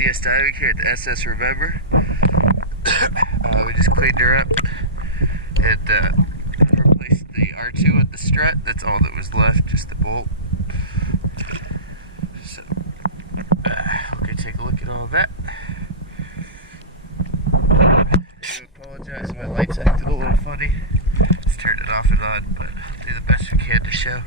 DS Diving here at the SS Remember. We just cleaned her up and replaced the R2 at the strut. That's all that was left, just the bolt. So, we're going to take a look at all of that. I do apologize, my lights acted a little funny. Just turned it off and on, but I'll do the best we can to show.